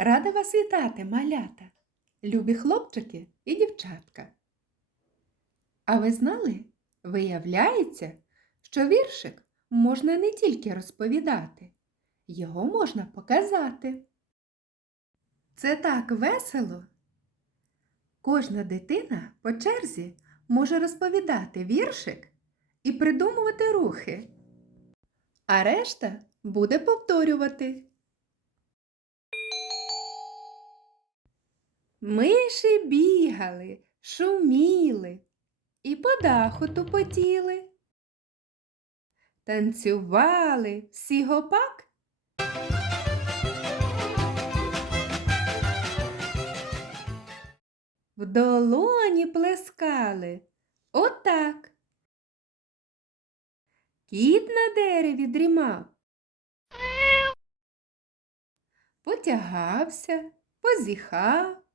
Рада вас вітати, малята, любі хлопчики і дівчатка. А ви знали, виявляється, що віршик можна не тільки розповідати, його можна показати. Це так весело. Кожна дитина по черзі може розповідати віршик і придумувати рухи, а решта буде повторювати. Миші бігали, шуміли і по даху тупотіли. Танцювали всі гопак. В долоні плескали. Отак. Кіт на дереві дрімав. Потягався, позіхав.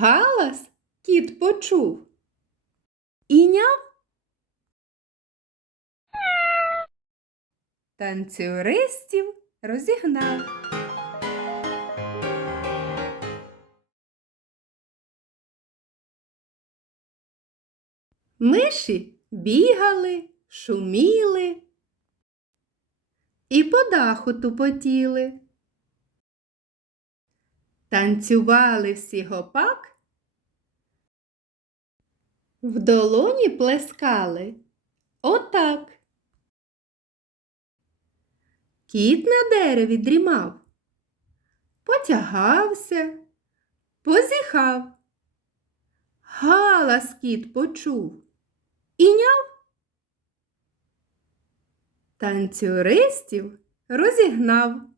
Галас кіт почув. І няв. Танцюристів розігнав. Миші бігали, шуміли і по даху тупотіли. Танцювали всі гопак, в долоні плескали. Отак. Кіт на дереві дрімав, потягався, позіхав. Галас кіт почув і няв. Танцюристів розігнав.